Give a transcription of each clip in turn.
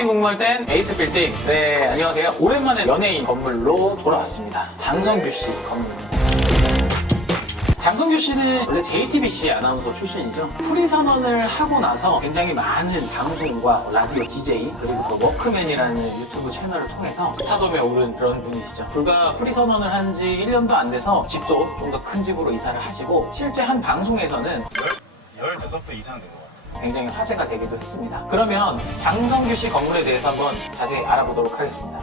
빌딩 목말된 에이트 빌딩. 네, 안녕하세요. 오랜만에 연예인 건물로 돌아왔습니다. 장성규 씨 건물입니다. 장성규 씨는 원래 JTBC 아나운서 출신이죠. 프리 선언을 하고 나서 굉장히 많은 방송과 라디오 DJ 그리고 또 워크맨이라는 유튜브 채널을 통해서 스타덤에 오른 그런 분이시죠. 불과 프리 선언을 한 지 1년도 안 돼서 집도 좀 더 큰 집으로 이사를 하시고 실제 한 방송에서는 15배 이상 된것 같아요. 굉장히 화제가 되기도 했습니다. 그러면 장성규 씨 건물에 대해서 한번 자세히 알아보도록 하겠습니다.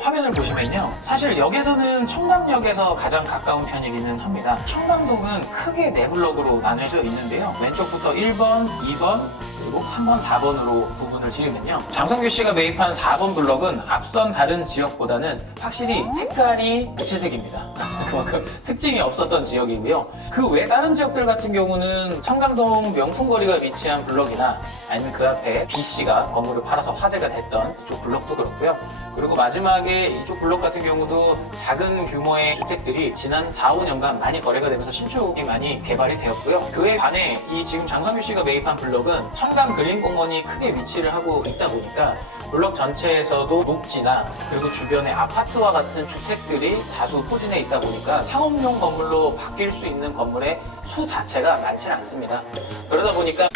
화면을 보시면요. 사실 역에서는 청담역에서 가장 가까운 편이기는 합니다. 청담동은 크게 네 블럭으로 나뉘어져 있는데요. 왼쪽부터 1번, 2번, 그리고 3번, 4번으로 구분 을 지으면요. 장성규 씨가 매입한 4번 블럭은 앞선 다른 지역보다는 확실히 색깔이 무채색입니다. 그만큼 특징이 없었던 지역이고요. 그 외 다른 지역들 같은 경우는 청담동 명품거리가 위치한 블럭이나 아니면 그 앞에 B씨가 건물을 팔아서 화제가 됐던 이쪽 블럭도 그렇고요. 그리고 마지막에 이쪽 블럭 같은 경우도 작은 규모의 주택들이 지난 4, 5년간 많이 거래가 되면서 신축이 많이 개발이 되었고요. 그에 반해 이 지금 장성규 씨가 매입한 블럭은 청담 그린공원이 크게 위치를 하고 있다 보니까 블럭 전체에서도 녹지나 그리고 주변에 아파트와 같은 주택들이 다수 포진해 있다 보니까 상업용 건물로 바뀔 수 있는 건물의 수 자체가 많지 않습니다. 그러다 보니까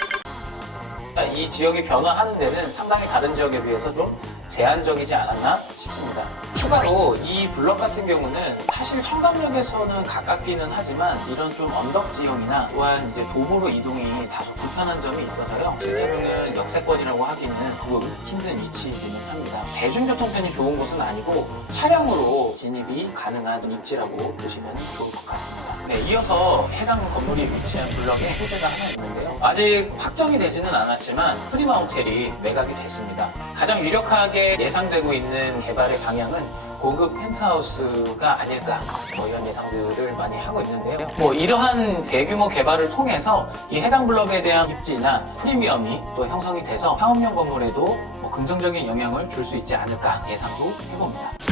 이 지역이 변화하는 데는 상당히 다른 지역에 비해서 좀 제한적이지 않았나 싶습니다. 추가로 이 블럭 같은 경우는 사실 청담역에서는 가깝기는 하지만 이런 좀 언덕 지형이나 또한 이제 도보로 이동이 다소 불편한 점이 있어서요. 실제로는 역세권이라고 하기는 그 힘든 위치이기는 합니다. 대중교통편이 좋은 곳은 아니고 차량으로 진입이 가능한 입지라고 보시면 좋을 것 같습니다. 네, 이어서 해당 건물이 위치한 블럭에 소재가 하나 있는데요. 아직 확정이 되지는 않았지만 프리마운텔이 매각이 됐습니다. 가장 유력하게 예상되고 있는 개발의 방향은 고급 펜트하우스가 아닐까 뭐 이런 예상들을 많이 하고 있는데요. 뭐 이러한 대규모 개발을 통해서 이 해당 블럭에 대한 입지나 프리미엄이 또 형성이 돼서 상업용 건물에도 뭐 긍정적인 영향을 줄 수 있지 않을까 예상도 해봅니다.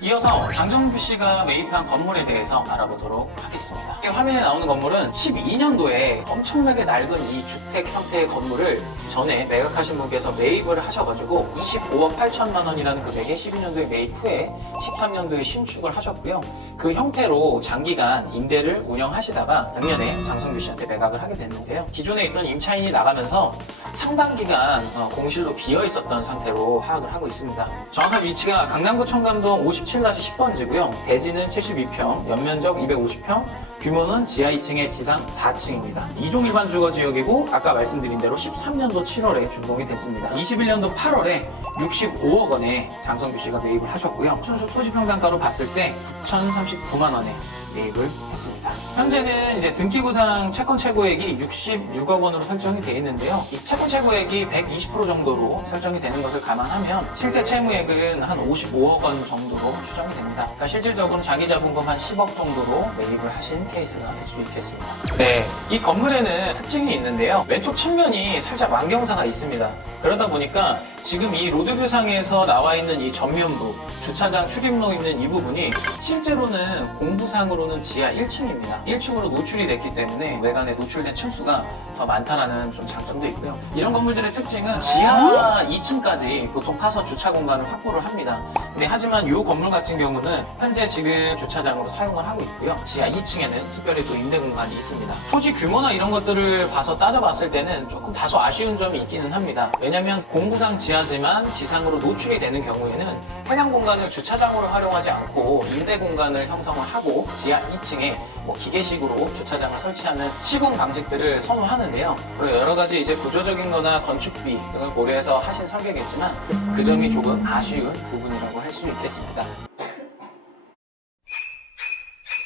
이어서 장정규 씨가 매입한 건물에 대해서 알아보도록 하겠습니다. 이 화면에 나오는 건물은 12년도에 엄청나게 낡은 이 주택 형태의 건물을 전에 매각하신 분께서 매입을 하셔가지고 25억 8천만 원이라는 금액에 12년도에 매입 후에 13년도에 신축을 하셨고요. 그 형태로 장기간 임대를 운영하시다가 작년에 장성규 씨한테 매각을 하게 됐는데요. 기존에 있던 임차인이 나가면서 상당 기간 어, 공실로 비어 있었던 상태로 파악을 하고 있습니다. 정확한 위치가 강남구 청담동 57-10번지고요. 대지는 72평, 연면적 250평, 규모는 지하 2층에 지상 4층입니다. 이종 일반 주거 지역이고 아까 말씀드린 대로 13년도 7월에 준공이 됐습니다. 21년도 8월에 65억 원에 장성규 씨가 매입을 하셨고요. 순수 토지 평당가로 봤을 때 9,039만 원에 매입을 했습니다. 현재는 이제 등기부상 채권 최고액이 66억 원으로 설정이 되어 있는데요. 이 채권 최고액이 120% 정도로 설정이 되는 것을 감안하면 실제 채무액은 한 55억 원 정도로 추정이 됩니다. 그러니까 실질적으로 자기 자본금 한 10억 정도로 매입을 하신 케이스가 될 수 있겠습니다. 네, 이 건물에는 특징이 있는데요. 왼쪽 측면이 살짝 완경사가 있습니다. 그러다 보니까 지금 이 로드뷰상에서 나와 있는 이 전면부, 주차장 출입로 있는 이 부분이 실제로는 공부상으로는 지하 1층입니다. 1층으로 노출이 됐기 때문에 외관에 노출된 층수가 더 많다라는 좀 장점도 있고요. 이런 건물들의 특징은 지하 2층까지 보통 파서 주차 공간을 확보를 합니다. 근데 하지만 이 건물 같은 경우는 현재 지금 주차장으로 사용을 하고 있고요. 지하 2층에는 특별히 또 임대 공간이 있습니다. 토지 규모나 이런 것들을 봐서 따져봤을 때는 조금 다소 아쉬운 점이 있기는 합니다. 왜냐면 공부상 지하 지만 지상으로 노출이 되는 경우에는 해당 공간을 주차장으로 활용하지 않고 임대 공간을 형성을 하고 지하 2층에 뭐 기계식으로 주차장을 설치하는 시공 방식들을 선호하는데요. 그리고 여러 가지 이제 구조적인 거나 건축비 등을 고려해서 하신 설계겠지만 그 점이 조금 아쉬운 부분이라고 할 수 있겠습니다.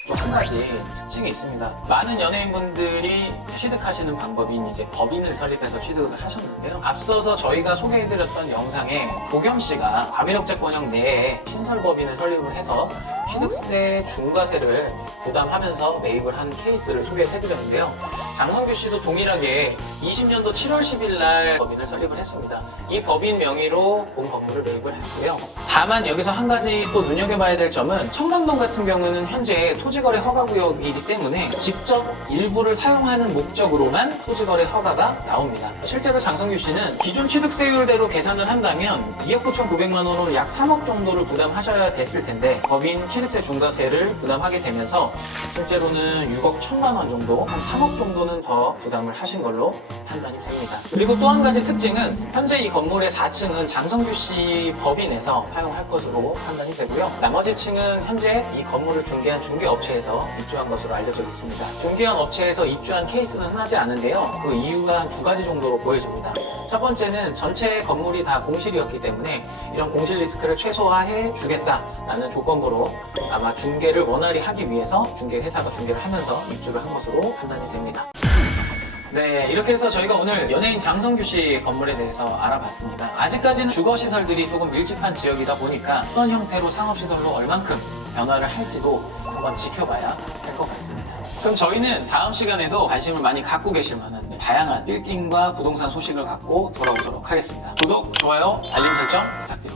또 한 가지 특징이 있습니다. 많은 연예인분들이 취득하시는 방법인 이제 법인을 설립해서 취득을 하셨는데요. 앞서서 저희가 소개해드렸던 영상에 도겸 씨가 과밀업체권형 내에 신설법인을 설립을 해서 취득세 중과세를 부담하면서 매입을 한 케이스를 소개를 해드렸는데요. 장성규 씨도 동일하게 20년도 7월 10일 날 법인을 설립을 했습니다. 이 법인 명의로 본 건물을 매입을 했고요. 다만 여기서 한 가지 또 눈여겨봐야 될 점은 청담동 같은 경우는 현재 토지거래 허가구역이기 때문에 직접 일부를 사용하는 목적으로만 토지거래 허가가 나옵니다. 실제로 장성규 씨는 기존 취득세율대로 계산을 한다면 2억 9,900만 원으로 약 3억 정도를 부담하셔야 됐을 텐데 법인 취득 세 중과세를 부담하게 되면서 실제로는 6억 1천만 원 정도, 한 3억 정도는 더 부담을 하신 걸로 판단이 됩니다. 그리고 또 한 가지 특징은 현재 이 건물의 4층은 장성규 씨 법인에서 사용할 것으로 판단이 되고요. 나머지 층은 현재 이 건물을 중개한 중개업체에서 입주한 것으로 알려져 있습니다. 중개한 업체에서 입주한 케이스는 흔하지 않은데요. 그 이유가 한 두 가지 정도로 보여집니다. 첫 번째는 전체 건물이 다 공실이었기 때문에 이런 공실 리스크를 최소화해 주겠다라는 조건부로 아마 중개를 원활히 하기 위해서 중개 회사가 중개를 하면서 입주를 한 것으로 판단이 됩니다. 네, 이렇게 해서 저희가 오늘 연예인 장성규 씨 건물에 대해서 알아봤습니다. 아직까지는 주거 시설들이 조금 밀집한 지역이다 보니까 어떤 형태로 상업 시설로 얼만큼 변화를 할지도 한번 지켜봐야 할 것 같습니다. 그럼 저희는 다음 시간에도 관심을 많이 갖고 계실 만한 다양한 빌딩과 부동산 소식을 갖고 돌아오도록 하겠습니다. 구독, 좋아요, 알림 설정 부탁드립니다.